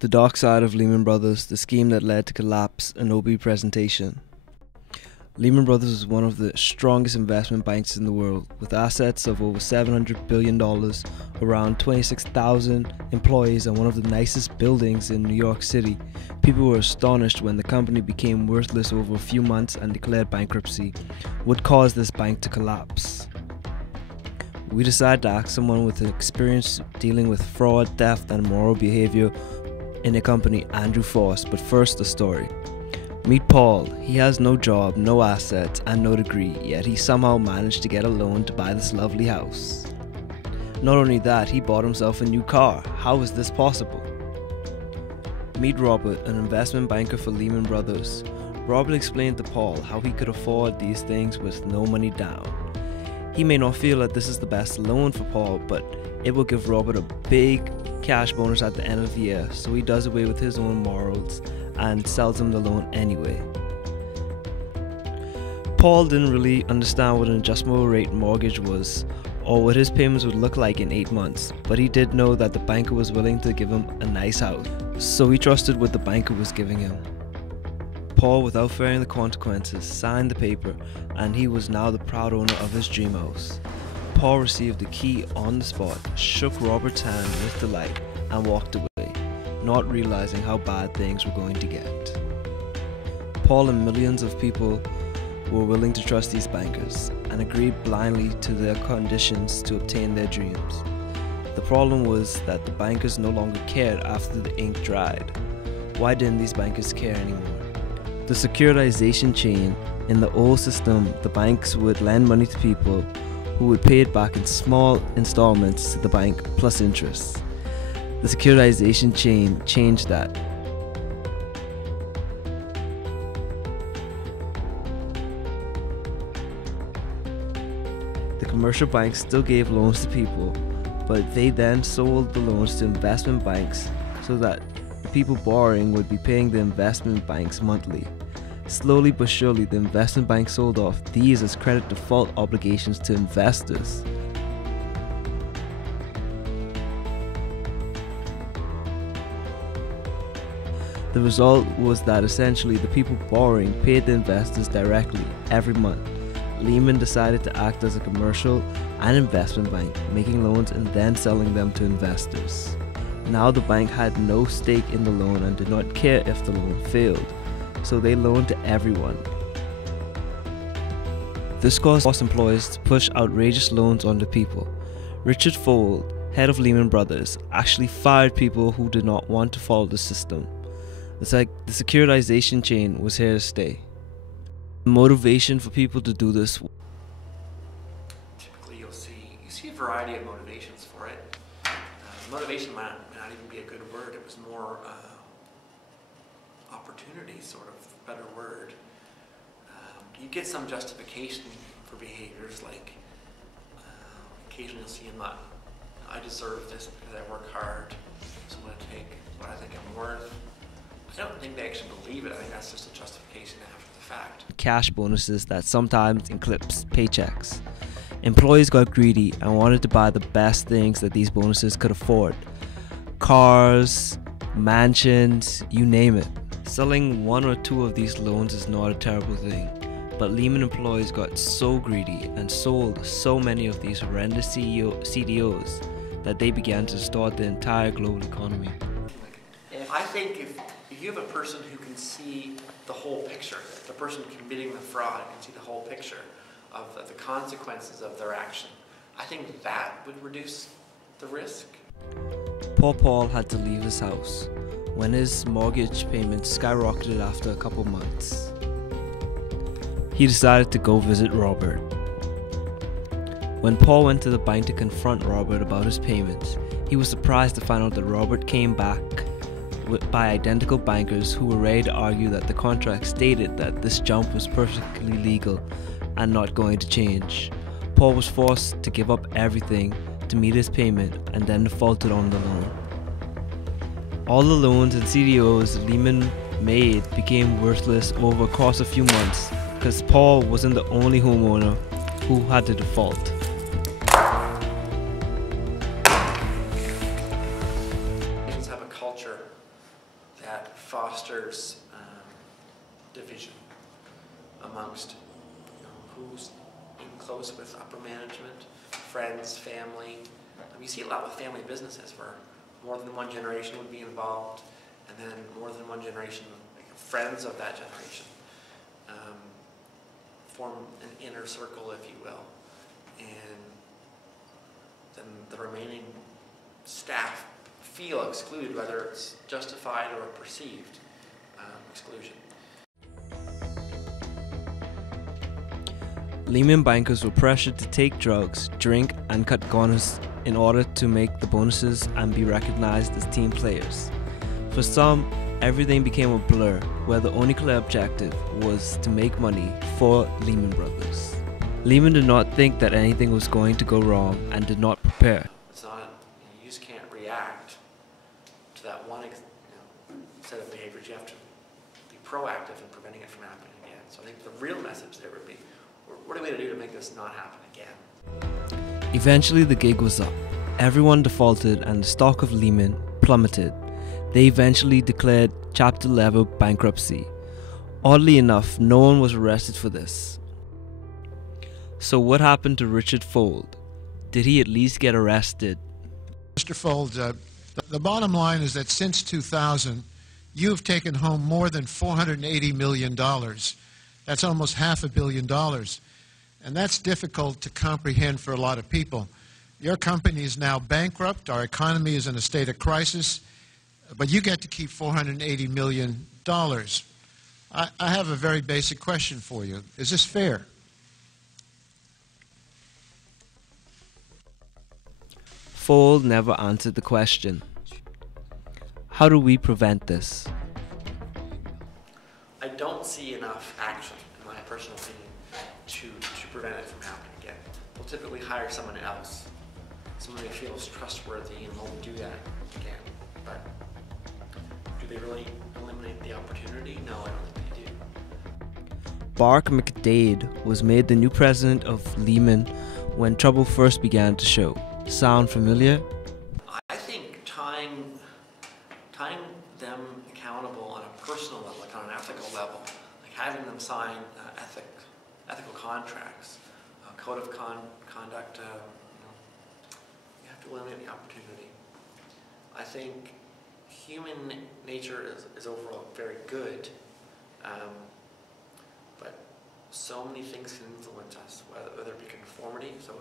The Dark Side of Lehman Brothers, the scheme that led to collapse, an OB presentation. Lehman Brothers was one of the strongest investment banks in the world, with assets of over $700 billion, around 26,000 employees, and one of the nicest buildings in New York City. People were astonished when the company became worthless over a few months and declared bankruptcy. What caused this bank to collapse? We decided to ask someone with experience dealing with fraud, theft, and immoral behavior in a company, Andrew Force. But first, a story. Meet Paul. He has no job, no assets, and no degree, yet he somehow managed to get a loan to buy this lovely house. Not only that, he bought himself a new car. How is this possible? Meet Robert, an investment banker for Lehman Brothers. Robert explained to Paul how he could afford these things with no money down. He may not feel that this is the best loan for Paul, but it will give Robert a big cash bonus at the end of the year, so he does away with his own morals and sells him the loan anyway. Paul didn't really understand what an adjustable rate mortgage was or what his payments would look like in 8 months, but he did know that the banker was willing to give him a nice house, so he trusted what the banker was giving him. Paul, without fearing the consequences, signed the paper, and he was now the proud owner of his dream house. Paul received the key on the spot, shook Robert's hand with delight, and walked away, not realizing how bad things were going to get. Paul and millions of people were willing to trust these bankers and agreed blindly to their conditions to obtain their dreams. The problem was that the bankers no longer cared after the ink dried. Why didn't these bankers care anymore? The securitization chain. In the old system, the banks would lend money to people who would pay it back in small installments to the bank plus interest. The securitization chain changed that. The commercial banks still gave loans to people, but they then sold the loans to investment banks so that the people borrowing would be paying the investment banks monthly. Slowly but surely, the investment bank sold off these as credit default obligations to investors. The result was that essentially the people borrowing paid the investors directly every month. Lehman decided to act as a commercial and investment bank, making loans and then selling them to investors. Now the bank had no stake in the loan and did not care if the loan failed, so they loaned to everyone. This caused employees to push outrageous loans onto people. Richard Fuld, head of Lehman Brothers, actually fired people who did not want to follow the system. It's like the securitization chain was here to stay. The motivation for people to do this. Typically, you see a variety of motivations for it. Motivation might not even be a good word. It was more opportunity, sort of better word. You get some justification for behaviors, like occasionally you'll see in that I deserve this because I work hard, so I'm going to take what I think I'm worth. I don't think they actually believe it. I think that's just a justification after the fact. Cash bonuses that sometimes eclipse paychecks. Employees got greedy and wanted to buy the best things that these bonuses could afford. Cars, mansions, you name it. Selling one or two of these loans is not a terrible thing, but Lehman employees got so greedy and sold so many of these horrendous CDOs that they began to distort the entire global economy. I think if you have a person who can see the whole picture, the person committing the fraud can see the whole picture of the consequences of their action, I think that would reduce the risk. Poor Paul had to leave his house when his mortgage payments skyrocketed after a couple months. He decided to go visit Robert. When Paul went to the bank to confront Robert about his payments, he was surprised to find out that Robert came back by identical bankers who were ready to argue that the contract stated that this jump was perfectly legal and not going to change. Paul was forced to give up everything to meet his payment and then defaulted on the loan. All the loans and CDOs Lehman made became worthless over a course of a few months because Paul wasn't the only homeowner who had to default. Have a culture that fosters division amongst who's in close with upper management, friends, family. You see a lot with family businesses where more than one generation would be involved, and then more than one generation, like friends of that generation, form an inner circle, if you will, and then the remaining staff feel excluded, whether it's justified or perceived exclusion. Lehman bankers were pressured to take drugs, drink, and cut corners in order to make the bonuses and be recognized as team players. For some, everything became a blur, where the only clear objective was to make money for Lehman Brothers. Lehman did not think that anything was going to go wrong and did not prepare. It's not, you just can't react to that one set of behaviors. You have to be proactive in preventing it from happening again. So I think the real message there would be, what are we going to do to make this not happen again? Eventually the gig was up. Everyone defaulted and the stock of Lehman plummeted. They eventually declared Chapter 11 bankruptcy. Oddly enough, no one was arrested for this. So what happened to Richard Fuld? Did he at least get arrested? Mr. Fuld, the bottom line is that since 2000, you've taken home more than $480 million. That's almost $500 million. And that's difficult to comprehend for a lot of people. Your company is now bankrupt. Our economy is in a state of crisis. But you get to keep $480 million. I have a very basic question for you. Is this fair? Fuld never answered the question. How do we prevent this? I don't see enough action, in my personal opinion, to prevent it from happening again. We'll typically hire someone else, someone who feels trustworthy, and they'll do that again. But do they really eliminate the opportunity? No, I don't think they do. Bark McDade was made the new president of Lehman when trouble first began to show. Sound familiar? I think tying them accountable on a personal level, like on an ethical level, like having them sign ethical contracts, a code of conduct, you have to eliminate the opportunity. I think human nature is overall very good, but so many things can influence us, whether it be conformity. So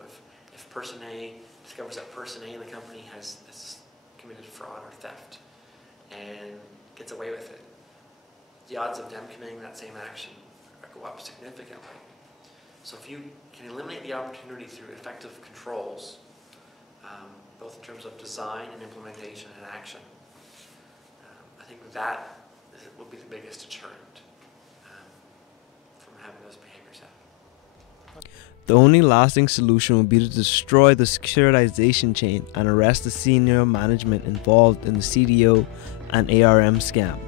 if person A discovers that person A in the company has committed fraud or theft and gets away with it, the odds of them committing that same action go up significantly. So if you can eliminate the opportunity through effective controls, both in terms of design and implementation and action, I think that will be the biggest deterrent from having those behaviors happen. The only lasting solution would be to destroy the securitization chain and arrest the senior management involved in the CDO and ARM scam.